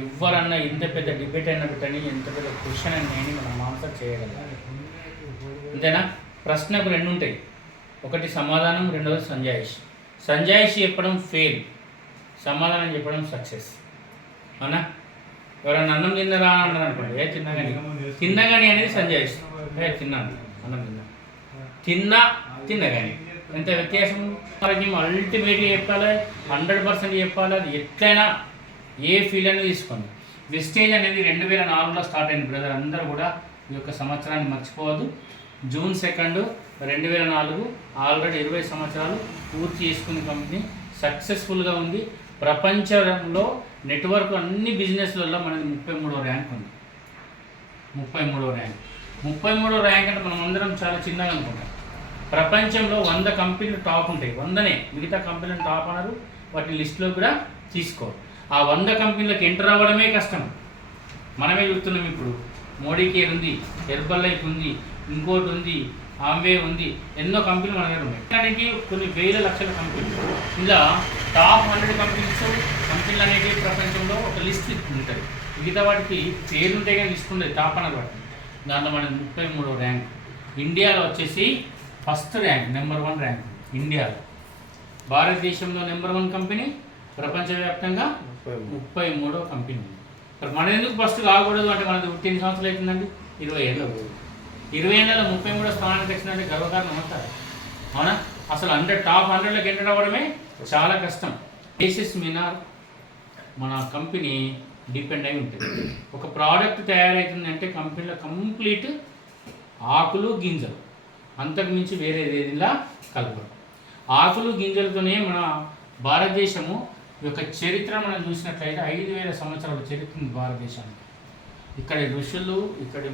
ఎవరన్నా ఇంత పెద్ద డిబేట్ అయినా పెట్టని, ఎంత పెద్ద క్వశ్చన్ అని మనం ఆన్సర్ చేయగలగాలి. అంతేనా? ప్రశ్నకు రెండు ఉంటాయి, ఒకటి సమాధానం, రెండవది సంజాయిషి. సంజాయిషి చెప్పడం ఫెయిల్, సమాధానం చెప్పడం సక్సెస్. అవునా? ఎవరన్నా అన్నం తిన్నరా అన్నారు అనుకోండి, తిన్నగాని అనేది సంజాయిషి. తిన్నాను, అన్నం తిన్నగాని ఎంత వ్యత్యాసం. మనకి అల్టిమేట్గా చెప్పాలి, 100% చెప్పాలి. అది ఎట్లయినా ఏ ఫీల్డ్ అనేది తీసుకోండి. వెస్టేజ్ అనేది 2004లో స్టార్ట్ అయింది బ్రదర్. అందరూ కూడా ఈ యొక్క సంవత్సరాన్ని మర్చిపోవద్దు. జూన్ 2, 2004 ఆల్రెడీ 20 సంవత్సరాలు పూర్తి చేసుకున్న కంపెనీ సక్సెస్ఫుల్గా ఉంది. ప్రపంచంలో నెట్వర్క్ అన్ని బిజినెస్లలో మనది 33వ ర్యాంక్ ఉంది. 33వ ర్యాంక్. 33వ ర్యాంక్ అంటే మనం అందరం చాలా చిన్నగా అనుకుంటాం. ప్రపంచంలో 100 కంపెనీలు టాప్ ఉంటాయి, 100నే. మిగతా కంపెనీలు టాప్ అన్నారు, వాటి లిస్టులో కూడా తీసుకో. ఆ 100 కంపెనీలకు ఎంటర్ అవ్వడమే కష్టం. మనమే చూస్తున్నాం ఇప్పుడు. మోడీ కేర్ ఉంది, హెర్బల్ లైఫ్ ఉంది, ఇంకోటి ఉంది, ఆంబే ఉంది, ఎన్నో కంపెనీలు మన దగ్గర ఉన్నాయి. దానికి కొన్ని వేల లక్షల కంపెనీలు. ఇలా టాప్ 100 కంపెనీలు అనేవి ప్రపంచంలో ఒక లిస్ట్ ఉంటుంది. మిగతా వాటికి పేరుంటే కానీ లిస్ట్ ఉండేది, టాప్ అన్నది వాటికి. దాంట్లో మనది 33వ ర్యాంక్. ఇండియాలో వచ్చేసి ఫస్ట్ ర్యాంక్, నెంబర్ 1 ర్యాంక్ ఇండియాలో. భారతదేశంలో నెంబర్ 1 కంపెనీ, ప్రపంచవ్యాప్తంగా 33వ కంపెనీ. మన ఎందుకు ఫస్ట్ కాకూడదు అంటే మనది 10 సంవత్సరాలు అవుతుందండి, 20 ఏళ్ళు. 20 ఏళ్ళలో 33వ స్థానానికి వచ్చిందంటే గర్వకారణం అంటారు. అవునా? అసలు టాప్ 100లోకి ఎంటర్ అవ్వడమే చాలా కష్టం. బేసిస్ మీద మన కంపెనీ డిపెండ్ అయి ఉంటుంది. ఒక ప్రోడక్ట్ తయారవుతుందంటే కంపెనీలో కంప్లీట్ ఆకులు గింజలు, అంతకు మించి వేరేదేదిలా కలపరు. ఆకులు గింజలతోనే మన భారతదేశము యొక్క చరిత్ర మనం చూసినట్లయితే 5000 సంవత్సరాల చరిత్ర ఉంది భారతదేశానికి. ఇక్కడ ఋషులు, ఇక్కడ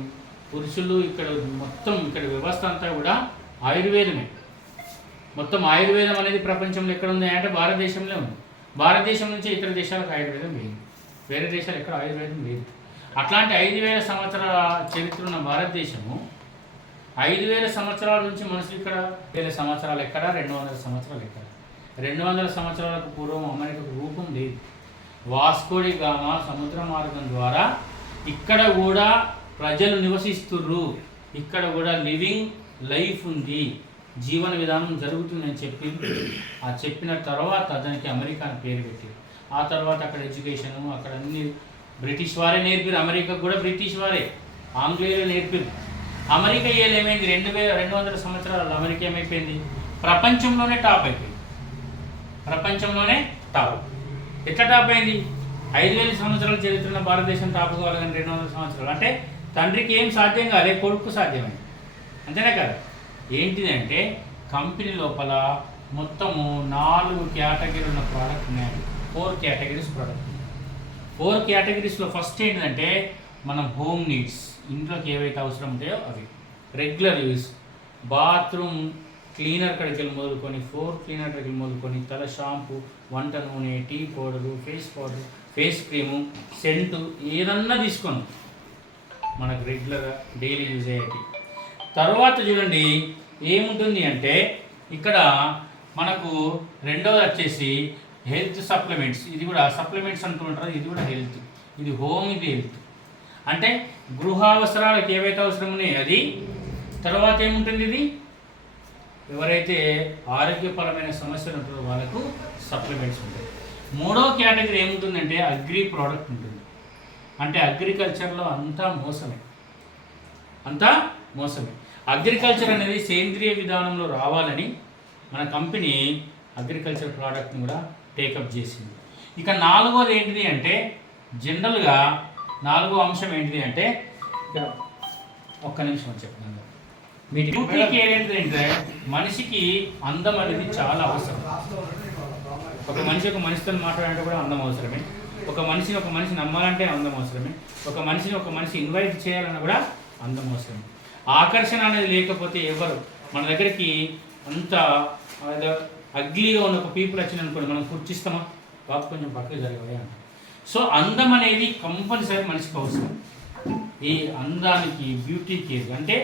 పురుషులు, ఇక్కడ మొత్తం ఇక్కడ వ్యవస్థ అంతా కూడా ఆయుర్వేదమే. మొత్తం ఆయుర్వేదం అనేది ప్రపంచంలో ఎక్కడ ఉంది అంటే భారతదేశంలో ఉంది. భారతదేశం నుంచి ఇతర దేశాలకు ఆయుర్వేదం లేదు, వేరే దేశాలు ఎక్కడ ఆయుర్వేదం లేదు. అట్లాంటి 5000 సంవత్సరాల చరిత్ర ఉన్న భారతదేశము 5000 సంవత్సరాల నుంచి మనుషులు ఇక్కడ 1000 సంవత్సరాలు ఎక్కడ, 200 సంవత్సరాలు ఎక్కడ. 200 సంవత్సరాలకు పూర్వం అమెరికాకు రూపం లేదు. వాస్కోడి గామా సముద్ర మార్గం ద్వారా ఇక్కడ కూడా ప్రజలు నివసిస్తుర్రు, ఇక్కడ కూడా లివింగ్ లైఫ్ ఉంది, జీవన విధానం జరుగుతుందని చెప్పి ఆ చెప్పిన తర్వాత దానికి అమెరికా అని పేరు పెట్టారు. ఆ తర్వాత అక్కడ ఎడ్యుకేషను, అక్కడ అన్ని బ్రిటిష్ వారే నేర్పారు. అమెరికా కూడా బ్రిటిష్ వారే, ఆంగ్లేయులు నేర్పారు. అమెరికా ఏమైంది, 200 సంవత్సరాలు అమెరికా ఏమైపోయింది, ప్రపంచంలోనే టాప్ అయిపోయింది. ప్రపంచంలోనే టాప్. ఎట్లా టాప్ అయింది? 5000 సంవత్సరాల చరిత్రలో భారతదేశం టాప్ కావాలి కానీ 200 సంవత్సరాలు అంటే తండ్రికి ఏం సాధ్యం కాలే, కొడుకు సాధ్యమైంది. అంతేనా కదా? ఏంటిదంటే కంపెనీ లోపల మొత్తము 4 కేటగిరీలు ఉన్న ప్రోడక్ట్ ఉన్నాయి. 4 కేటగిరీస్ ప్రోడక్ట్ ఉన్నాయి. 4 కేటగిరీస్లో ఫస్ట్ ఏంటంటే మనం హోమ్ నీడ్స్, ఇంట్లోకి ఏవైతే అవసరం ఉంటాయో అవి. రెగ్యులర్ యూస్, బాత్రూమ్ క్లీనర్ కడికి మొదలుకొని, ఫ్లోర్ క్లీనర్ కడికి మొదలుకొని, తల షాంపూ, వంట నూనె, tea powder, face powder, face cream, scent, ఏదన్నా తీసుకోండి మనకు రెగ్యులర్గా డైలీ యూజ్ అయ్యేది. తర్వాత చూడండి ఏముంటుంది అంటే ఇక్కడ మనకు రెండవది వచ్చేసి హెల్త్ సప్లిమెంట్స్. ఇది కూడా సప్లిమెంట్స్ అంటుంటారు, ఇది కూడా హెల్త్. ఇది హోమ్, ఇది హెల్త్. అంటే గృహావసరాలకు ఏవైతే అవసరం ఉన్నాయో అది. తర్వాత ఏముంటుంది, ఇది ఎవరైతే ఆరోగ్యపరమైన సమస్యలు ఉంటారో వాళ్ళకు సప్లిమెంట్స్ ఉంటాయి. మూడో కేటగిరీ ఏముంటుందంటే అగ్రి ప్రోడక్ట్ ఉంటుంది. అంటే అగ్రికల్చర్లో అంతా మోసమే, అంతా మోసమే. అగ్రికల్చర్ అనేది సేంద్రియ విధానంలో రావాలని మన కంపెనీ అగ్రికల్చర్ ప్రోడక్ట్ని కూడా టేకప్ చేసింది. ఇక నాలుగోది ఏంటిది అంటే జనరల్గా నాలుగో అంశం ఏంటిది అంటే ఒక్క నిమిషం చెప్తాను. మీ డ్యూటీ కేర్ ఏంటంటే మనిషికి అందం అనేది చాలా అవసరం. ఒక మనిషితో మాట్లాడాలంటే కూడా అందం అవసరమే. ఒక మనిషిని నమ్మాలంటే అందం అవసరమే. ఒక మనిషి ఇన్వైట్ చేయాలన్నా కూడా అందం అవసరమే. ఆకర్షణ అనేది లేకపోతే ఎవరు మన దగ్గరికి అంత అగ్లీగా ఉన్న ఒక పీపుల్ వచ్చిందనుకోండి మనం కూర్చిస్తామా, బాబు కొంచెం పక్కకి జరగవే అంట. సో అందం అనేది కంపల్సరీ మనిషికి అవసరం. ఈ అందానికి బ్యూటీ కేర్ అంటే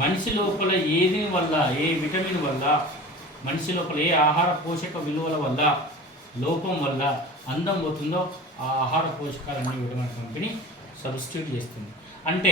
మనిషి లోపల ఏది వల్ల, ఏ విటమిన్ వల్ల, మనిషి లోపల ఏ ఆహార పోషక విలువల వల్ల లోపం వల్ల అందం పోతుందో ఆ ఆహార పోషకాలన్నీ కూడా మన కంపెనీ సబ్స్టిట్యూట్ చేస్తుంది. అంటే